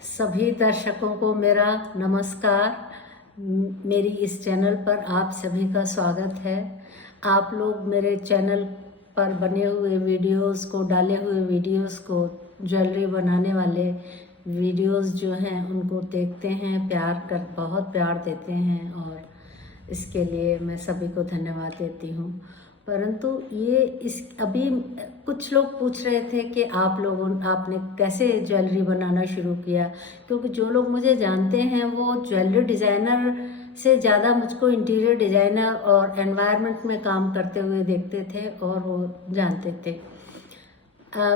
सभी दर्शकों को मेरा नमस्कार। मेरी इस चैनल पर आप सभी का स्वागत है। आप लोग मेरे चैनल पर बने हुए वीडियोस को, डाले हुए वीडियोस को, ज्वेलरी बनाने वाले वीडियोस जो हैं उनको देखते हैं, बहुत प्यार देते हैं और इसके लिए मैं सभी को धन्यवाद देती हूँ। परंतु अभी कुछ लोग पूछ रहे थे कि आपने कैसे ज्वेलरी बनाना शुरू किया, क्योंकि जो लोग मुझे जानते हैं वो ज्वेलरी डिज़ाइनर से ज़्यादा मुझको इंटीरियर डिज़ाइनर और एनवायरनमेंट में काम करते हुए देखते थे और वो जानते थे।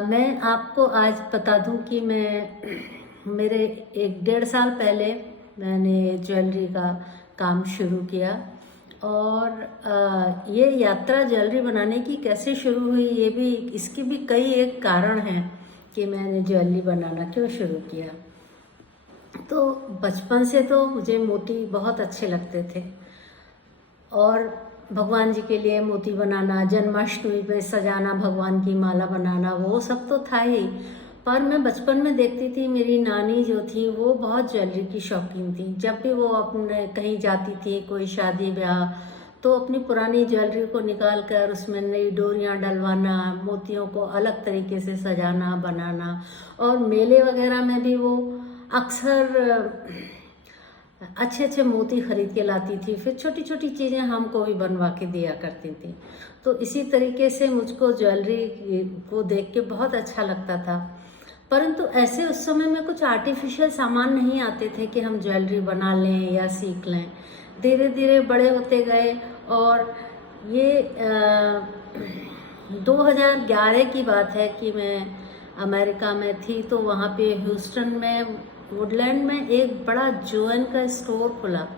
मैं आपको आज बता दूं कि मेरे 1-1.5 साल पहले मैंने ज्वेलरी का काम शुरू किया और ये यात्रा ज्वेलरी बनाने की कैसे शुरू हुई, इसके भी कई एक कारण हैं कि मैंने ज्वेलरी बनाना क्यों शुरू किया। तो बचपन से तो मुझे मोती बहुत अच्छे लगते थे और भगवान जी के लिए मोती बनाना, जन्माष्टमी पे सजाना, भगवान की माला बनाना, वो सब तो था ही। पर मैं बचपन में देखती थी मेरी नानी जो थी वो बहुत ज्वेलरी की शौकीन थी। जब भी वो अपने कहीं जाती थी, कोई शादी ब्याह, तो अपनी पुरानी ज्वेलरी को निकाल कर उसमें नई डोरियाँ डलवाना, मोतियों को अलग तरीके से सजाना बनाना, और मेले वगैरह में भी वो अक्सर अच्छे अच्छे मोती खरीद के लाती थी। फिर छोटी छोटी चीज़ें हमको भी बनवा के दिया करती थी। तो इसी तरीके से मुझको ज्वेलरी को देख के बहुत अच्छा लगता था। परंतु ऐसे उस समय में कुछ आर्टिफिशियल सामान नहीं आते थे कि हम ज्वेलरी बना लें या सीख लें। धीरे धीरे बड़े होते गए और ये 2011 की बात है कि मैं अमेरिका में थी। तो वहाँ पे ह्यूस्टन में वुडलैंड में एक बड़ा जोएन का स्टोर खुला।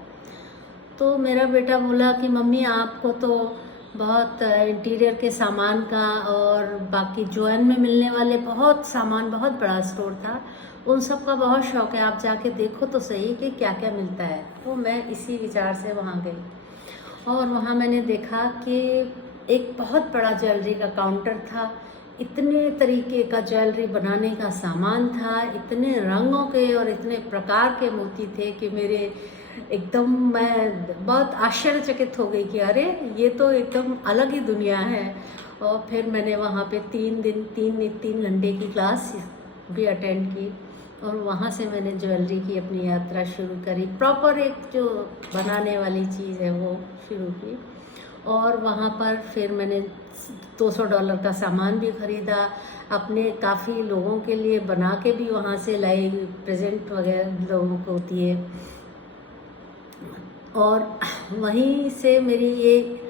तो मेरा बेटा बोला कि मम्मी आपको तो बहुत इंटीरियर के सामान का और बाकी जोएन में मिलने वाले बहुत सामान, बहुत बड़ा स्टोर था, उन सब का बहुत शौक है, आप जाके देखो तो सही कि क्या क्या मिलता है। तो मैं इसी विचार से वहाँ गई और वहाँ मैंने देखा कि एक बहुत बड़ा ज्वेलरी का काउंटर था। इतने तरीके का ज्वेलरी बनाने का सामान था, इतने रंगों के और इतने प्रकार के मोती थे कि मैं बहुत आश्चर्यचकित हो गई कि अरे ये तो एकदम अलग ही दुनिया है। और फिर मैंने वहाँ पे 3 घंटे की क्लास भी अटेंड की और वहाँ से मैंने ज्वेलरी की अपनी यात्रा शुरू करी। प्रॉपर एक जो बनाने वाली चीज़ है वो शुरू की और वहाँ पर फिर मैंने $200 का सामान भी ख़रीदा, अपने काफ़ी लोगों के लिए बना के भी वहाँ से लाई, प्रेजेंट वगैरह लोगों को दिए। और वहीं से मेरी ये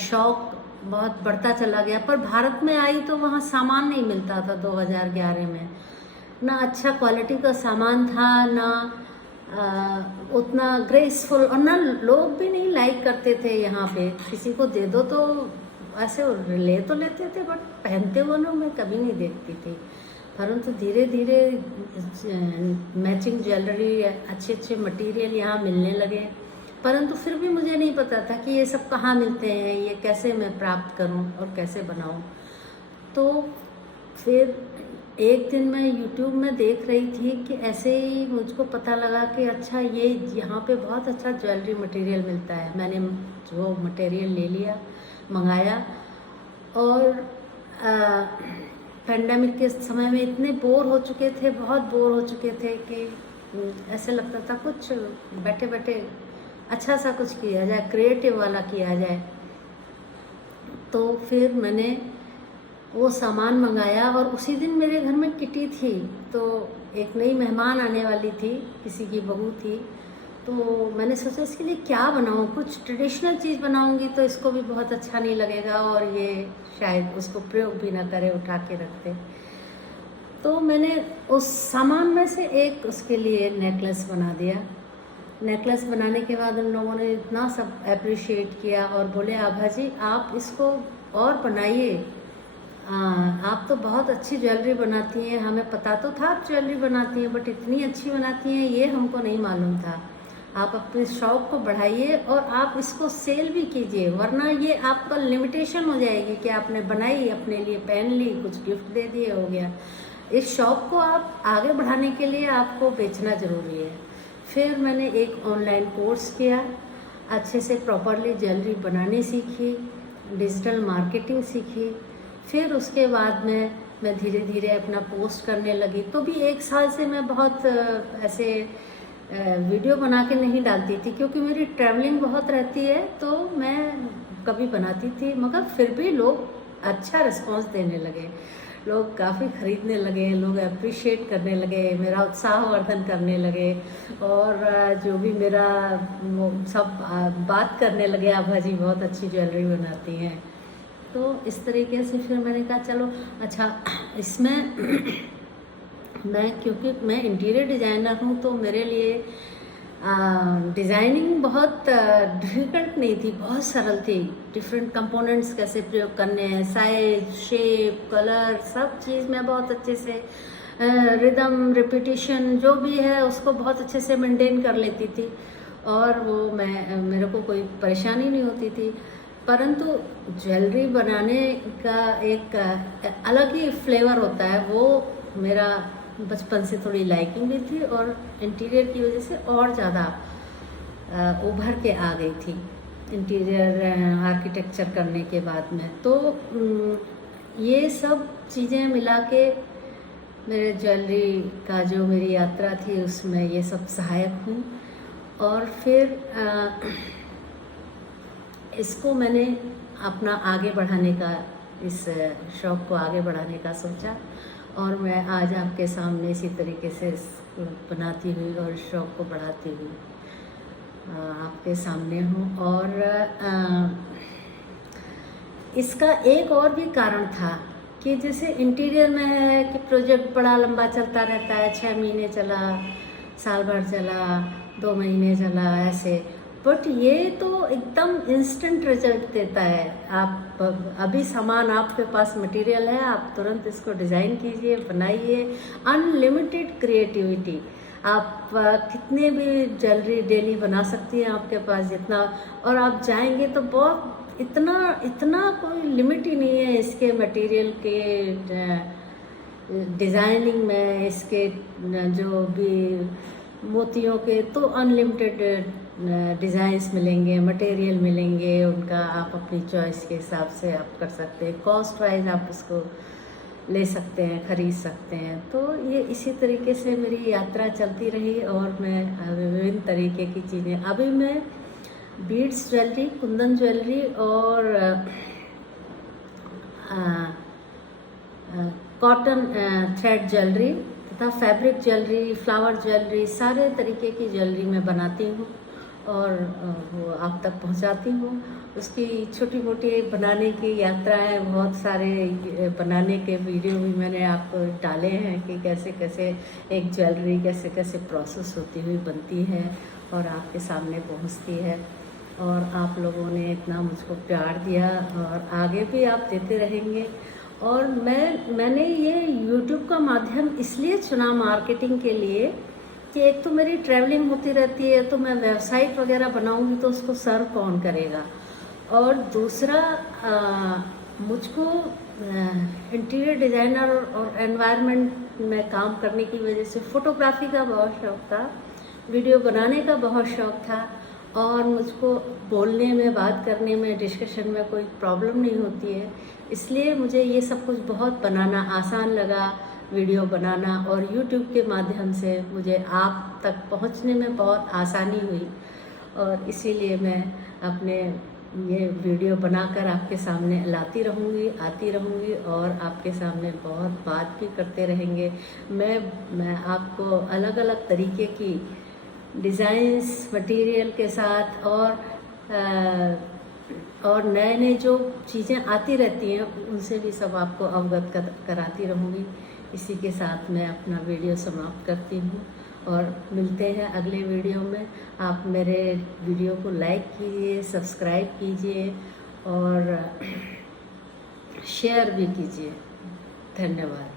शौक़ बहुत बढ़ता चला गया। पर भारत में आई तो वहाँ सामान नहीं मिलता था 2011 में, ना अच्छा क्वालिटी का सामान था, ना उतना ग्रेसफुल, और ना लोग भी नहीं लाइक करते थे। यहाँ पे किसी को दे दो तो ऐसे ले तो लेते थे, बट पहनते हुए लोग मैं कभी नहीं देखती थी। परंतु धीरे धीरे मैचिंग ज्वेलरी, अच्छे अच्छे मटेरियल यहाँ मिलने लगे। परंतु फिर भी मुझे नहीं पता था कि ये सब कहाँ मिलते हैं, ये कैसे मैं प्राप्त करूँ और कैसे बनाऊँ। तो फिर एक दिन मैं YouTube में देख रही थी कि ऐसे ही मुझको पता लगा कि अच्छा ये यहाँ पे बहुत अच्छा ज्वेलरी मटेरियल मिलता है। मैंने वो मटेरियल ले लिया, मंगाया और पेंडेमिक के समय में इतने बोर हो चुके थे, बहुत बोर हो चुके थे कि ऐसे लगता था कुछ बैठे बैठे अच्छा सा कुछ किया जाए, क्रिएटिव वाला किया जाए। तो फिर मैंने वो सामान मंगाया और उसी दिन मेरे घर में किटी थी। तो एक नई मेहमान आने वाली थी, किसी की बहू थी। तो मैंने सोचा इसके लिए क्या बनाऊँ, कुछ ट्रेडिशनल चीज़ बनाऊँगी तो इसको भी बहुत अच्छा नहीं लगेगा और ये शायद उसको प्रयोग भी ना करे, उठा के रख दे। तो मैंने उस सामान में से एक उसके लिए नेकलेस बना दिया। नेकलेस बनाने के बाद उन लोगों ने इतना सब अप्रिशिएट किया और बोले आभा जी आप इसको और बनाइए, आप तो बहुत अच्छी ज्वेलरी बनाती हैं, हमें पता तो था आप ज्वेलरी बनाती हैं, बट इतनी अच्छी बनाती हैं ये हमको नहीं मालूम था। आप अपने शौक़ को बढ़ाइए और आप इसको सेल भी कीजिए, वरना ये आपका लिमिटेशन हो जाएगी कि आपने बनाई, अपने लिए पहन ली, कुछ गिफ्ट दे दिए, हो गया। इस शौक को आप आगे बढ़ाने के लिए आपको बेचना ज़रूरी है। फिर मैंने एक ऑनलाइन कोर्स किया, अच्छे से प्रॉपरली ज्वेलरी बनानी सीखी, डिजिटल मार्केटिंग सीखी। फिर उसके बाद में मैं धीरे धीरे अपना पोस्ट करने लगी। तो भी 1 साल से मैं बहुत ऐसे वीडियो बना के नहीं डालती थी, क्योंकि मेरी ट्रैवलिंग बहुत रहती है, तो मैं कभी बनाती थी, मगर फिर भी लोग अच्छा रिस्पांस देने लगे, लोग काफ़ी ख़रीदने लगे, लोग अप्रिशिएट करने लगे, मेरा उत्साहवर्धन करने लगे, और जो भी मेरा सब बात करने लगे, आभा जी बहुत अच्छी ज्वेलरी बनाती हैं। तो इस तरीके से फिर मैंने कहा चलो अच्छा इसमें मैं, क्योंकि मैं इंटीरियर डिज़ाइनर हूँ, तो मेरे लिए डिज़ाइनिंग बहुत डिफ़िकल्ट नहीं थी, बहुत सरल थी। डिफरेंट कंपोनेंट्स कैसे प्रयोग करने हैं, साइज, शेप, कलर, सब चीज़ मैं बहुत अच्छे से रिदम, रिपीटिशन जो भी है उसको बहुत अच्छे से मेंटेन कर लेती थी, और वो मेरे को कोई परेशानी नहीं होती थी। परंतु ज्वेलरी बनाने का एक अलग ही फ्लेवर होता है, वो मेरा बचपन से थोड़ी लाइकिंग भी थी, और इंटीरियर की वजह से और ज़्यादा उभर के आ गई थी इंटीरियर आर्किटेक्चर करने के बाद में। तो ये सब चीज़ें मिला के मेरे ज्वेलरी का जो मेरी यात्रा थी उसमें ये सब सहायक हुई। और फिर इसको मैंने अपना आगे बढ़ाने का, इस शौक़ को आगे बढ़ाने का सोचा, और मैं आज आपके सामने इसी तरीके से बनाती हुई और शौक़ को बढ़ाती हुई आपके सामने हूँ। और इसका एक और भी कारण था कि जैसे इंटीरियर में है कि प्रोजेक्ट बड़ा लंबा चलता रहता है, 6 महीने चला, साल भर चला, 2 महीने चला, ऐसे। बट ये तो एकदम इंस्टेंट रिजल्ट देता है। आप अभी सामान आपके पास मटेरियल है, आप तुरंत इसको डिज़ाइन कीजिए, बनाइए, अनलिमिटेड क्रिएटिविटी। आप कितने भी ज्वेलरी डेली बना सकती हैं, आपके पास जितना, और आप जाएंगे तो बहुत इतना कोई लिमिट ही नहीं है इसके मटेरियल के डिज़ाइनिंग में, इसके जो भी मोतियों के, तो अनलिमिटेड डिज़ाइंस मिलेंगे, मटेरियल मिलेंगे उनका, आप अपनी चॉइस के हिसाब से आप कर सकते हैं, कॉस्ट वाइज आप उसको ले सकते हैं, ख़रीद सकते हैं। तो ये इसी तरीके से मेरी यात्रा चलती रही, और मैं विभिन्न तरीके की चीज़ें, अभी मैं बीड्स ज्वेलरी, कुंदन ज्वेलरी और कॉटन थ्रेड ज्वेलरी तथा फैब्रिक ज्वेलरी, फ्लावर ज्वेलरी, सारे तरीके की ज्वेलरी मैं बनाती हूँ और वो आप तक पहुँचाती हूँ। उसकी छोटी मोटी बनाने की यात्राएं, बहुत सारे बनाने के वीडियो भी मैंने आपको डाले हैं कि कैसे कैसे एक ज्वेलरी कैसे कैसे प्रोसेस होती हुई बनती है और आपके सामने पहुँचती है। और आप लोगों ने इतना मुझको प्यार दिया और आगे भी आप देते रहेंगे। और मैंने ये YouTube का माध्यम इसलिए चुना मार्केटिंग के लिए कि एक तो मेरी ट्रैवलिंग होती रहती है, तो मैं वेबसाइट वगैरह बनाऊंगी तो उसको सर्व कौन करेगा, और दूसरा मुझको इंटीरियर डिज़ाइनर और एनवायरनमेंट में काम करने की वजह से फ़ोटोग्राफी का बहुत शौक़ था, वीडियो बनाने का बहुत शौक़ था, और मुझको बोलने में, बात करने में, डिस्कशन में कोई प्रॉब्लम नहीं होती है। इसलिए मुझे ये सब कुछ बहुत बनाना आसान लगा, वीडियो बनाना, और YouTube के माध्यम से मुझे आप तक पहुंचने में बहुत आसानी हुई। और इसीलिए मैं अपने ये वीडियो बनाकर आपके सामने लाती रहूँगी, आती रहूँगी, और आपके सामने बहुत बात भी करते रहेंगे। मैं आपको अलग अलग तरीके की डिज़ाइंस मटेरियल के साथ और नए नए जो चीज़ें आती रहती हैं उनसे भी सब आपको अवगत कराती रहूँगी। इसी के साथ मैं अपना वीडियो समाप्त करती हूँ और मिलते हैं अगले वीडियो में। आप मेरे वीडियो को लाइक कीजिए, सब्सक्राइब कीजिए और शेयर भी कीजिए। धन्यवाद।